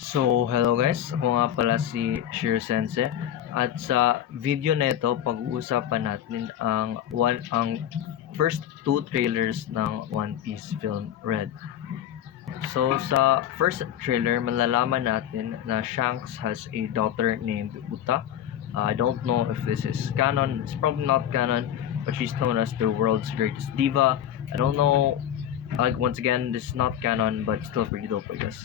Hello guys, ako nga pala si Shiro Sensei at sa video na ito pag-uusapan natin ang first two trailers ng One Piece film Red. So sa first trailer malalaman natin na Shanks has a daughter named Uta. I don't know if this is canon, it's probably not canon, but she's known as the world's greatest diva. I don't know, like once again this is not canon but still pretty dope I guess.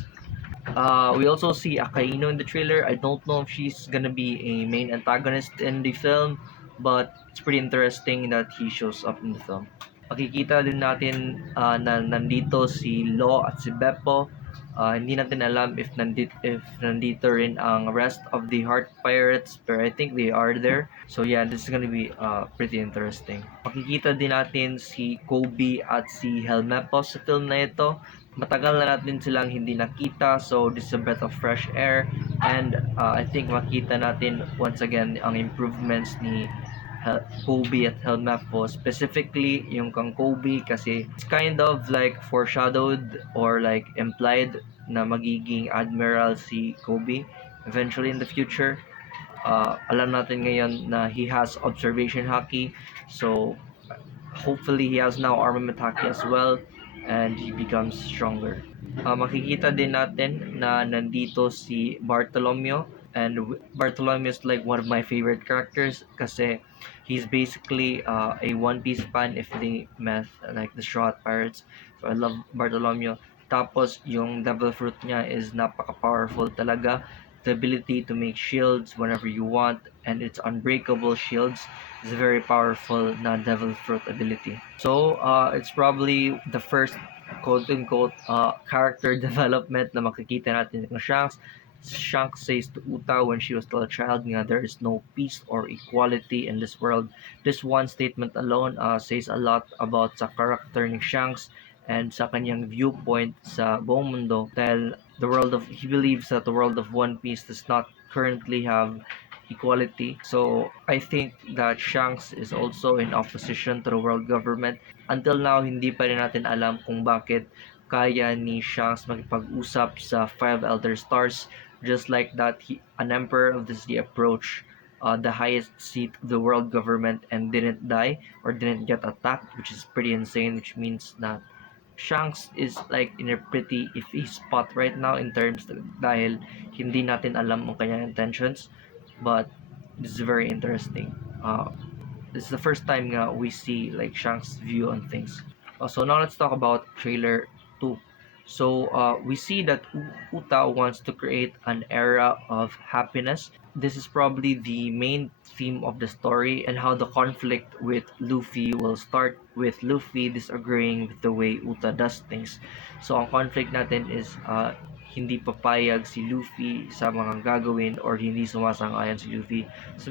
We also see Akaino in the trailer. I don't know if she's gonna be a main antagonist in the film, but it's pretty interesting that he shows up in the film. Makikita din natin na nandito si Lo at si Beppo. Hindi natin alam if nandito rin ang rest of the Heart Pirates, but I think they are there. So yeah, this is gonna be pretty interesting. Makikita din natin si Kobe at si Helmeppo sa film na ito. Matagal na natin silang hindi nakita, so this is a breath of fresh air, and I think makita natin once again ang improvements ni Kobe at Helmeppo, specifically yung kang Kobe kasi it's kind of like foreshadowed or like implied na magiging admiral si Kobe eventually in the future. Alam natin ngayon na he has observation haki, so hopefully he has now armament haki as well and he becomes stronger. Makikita din natin na nandito si Bartolomeo, and Bartolomeo is like one of my favorite characters kasi he's basically a One Piece fan if they met like the Shroud Pirates. So I love Bartolomeo. Tapos yung devil fruit niya is napaka-powerful talaga. The ability to make shields whenever you want, and its unbreakable shields is a very powerful na devil fruit ability. So it's probably the first quote-unquote character development na makikita natin ng Shanks. Shanks says to Uta when she was still a child nga there is no peace or equality in this world. This one statement alone says a lot about sa character ni Shanks and sa kanyang viewpoint sa buong mundo dahil he believes that the world of One Piece does not currently have equality. So I think that Shanks is also in opposition to the world government. Until now, hindi pa rin natin alam kung bakit kaya ni Shanks makipag-usap sa Five Elder Stars. Just like that, an emperor of the sea approached the highest seat of the world government and didn't die or didn't get attacked, which is pretty insane, which means that Shanks is like in a pretty iffy spot right now in terms dahil hindi natin alam ang kanyang intentions, but this is very interesting. This is the first time nga we see like Shanks' view on things. So now let's talk about trailer 2. So we see that Uta wants to create an era of happiness. This is probably the main theme of the story and how the conflict with Luffy will start with Luffy disagreeing with the way Uta does things. So ang conflict natin is hindi papayag si Luffy sa mga gagawin or hindi sumasang-ayon si Luffy sa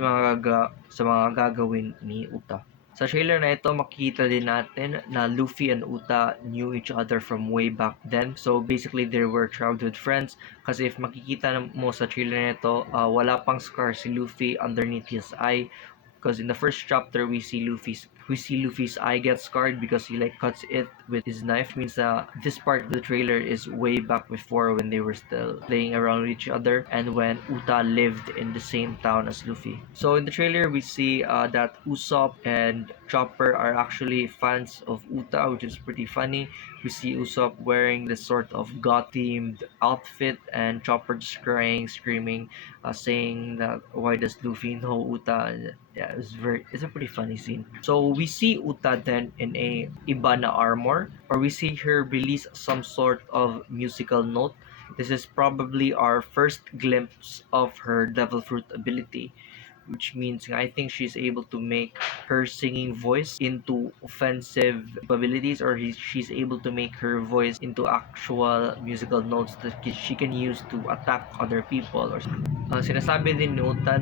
mga gagawin ni Uta. Sa trailer na ito, makikita din natin na Luffy and Uta knew each other from way back then. So basically, they were childhood friends. Kasi if makikita mo sa trailer na ito, wala pang scar si Luffy underneath his eye. Because in the first chapter, we see Luffy's eye get scarred because he like cuts it with his knife. Means this part of the trailer is way back before when they were still playing around with each other and when Uta lived in the same town as Luffy. So in the trailer, we see that Usopp and Chopper are actually fans of Uta, which is pretty funny. We see Usopp wearing this sort of goth-themed outfit and Chopper just crying, screaming, saying that why does Luffy know Uta? Yeah, it's a pretty funny scene. So we see Uta then in a iba na armor, or we see her release some sort of musical note. This is probably our first glimpse of her devil fruit ability, which means I think she's able to make her singing voice into offensive abilities, or she's able to make her voice into actual musical notes that she can use to attack other people. Or sinasabi din ni Uta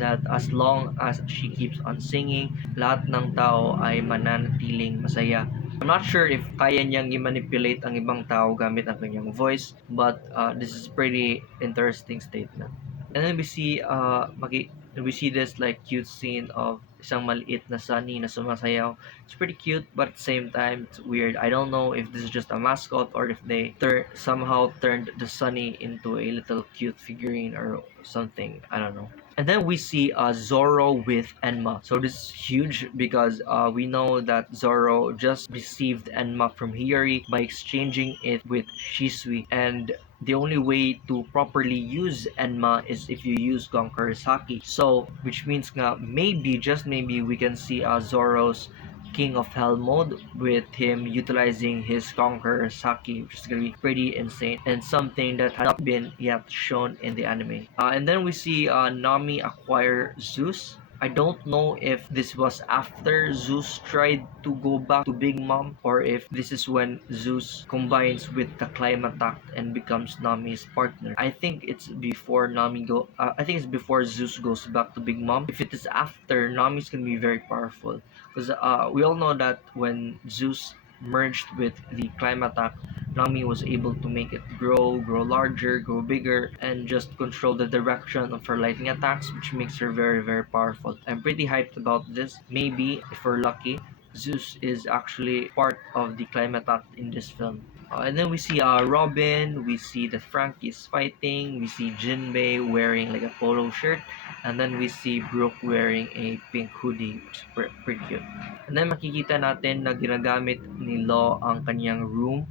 that as long as she keeps on singing, lahat ng tao ay mananatiling masaya. I'm not sure if kaya niyang i-manipulate ang ibang tao gamit ang kanyang voice, but this is pretty interesting statement. And then we see this like cute scene of isang maliit na Sunny na sumasayaw. It's pretty cute, but at the same time, it's weird. I don't know if this is just a mascot or if they somehow turned the Sunny into a little cute figurine or something. I don't know. And then we see Zoro with Enma. So this is huge because we know that Zoro just received Enma from Hiyori by exchanging it with Shisui. And the only way to properly use Enma is if you use Conqueror's Haki. So, which means nga maybe, just maybe, we can see Zoro's King of Hell mode with him utilizing his Conqueror's Haki, which is gonna be pretty insane and something that has not been yet shown in the anime. And then we see Nami acquire Zeus. I don't know if this was after Zeus tried to go back to Big Mom or if this is when Zeus combines with the Climatak and becomes Nami's partner. I think it's before I think it's before Zeus goes back to Big Mom. If it is after, Nami's gonna be very powerful because we all know that when Zeus merged with the Climatak, Nami was able to make it grow larger, grow bigger, and just control the direction of her lightning attacks, which makes her very, very powerful. I'm pretty hyped about this. Maybe, if we're lucky, Zeus is actually part of the Climatat in this film. And then we see Robin, we see that Frankie is fighting, we see Jinbei wearing like a polo shirt, and then we see Brooke wearing a pink hoodie, which is pretty cute. And then makikita natin na ginagamit ni Law ang kanyang room,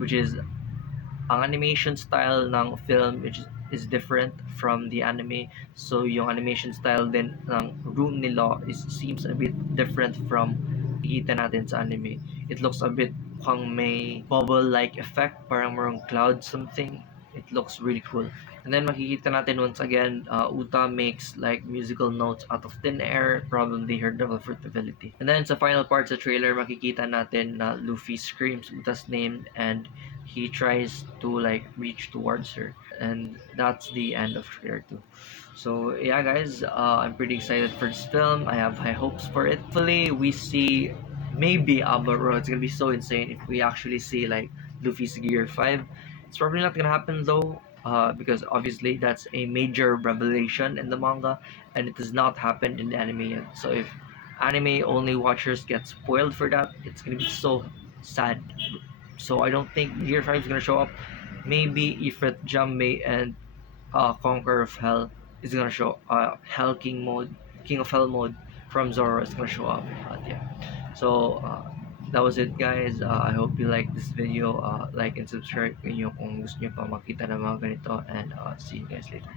which is ang animation style ng film is different from the anime. So yung animation style din ng room ni Law seems a bit different from nakikita natin sa anime. It looks a bit mukhang may bubble-like effect, parang merong cloud something. It looks really cool. And then makikita natin once again, Uta makes like musical notes out of thin air, probably her double fruit ability. And then sa final part sa trailer, makikita natin na Luffy screams Uta's name and he tries to like reach towards her, and that's the end of trailer 2. So yeah guys, I'm pretty excited for this film. I have high hopes for it. Hopefully we see maybe bro, it's gonna be so insane if we actually see like Luffy's Gear 5. It's probably not gonna happen though, because obviously that's a major revelation in the manga and it has not happened in the anime yet. So if anime only watchers get spoiled for that, it's gonna be so sad. So I don't think Gear 5 is gonna show up. Maybe Ifrit, Jammeh, and Conqueror of Hell is gonna show Hell King mode, King of Hell mode from Zoro is gonna show up. Yeah. So that was it guys. I hope you like this video. Like and subscribe kung gusto nyo pa makita ng mga ganito, and see you guys later.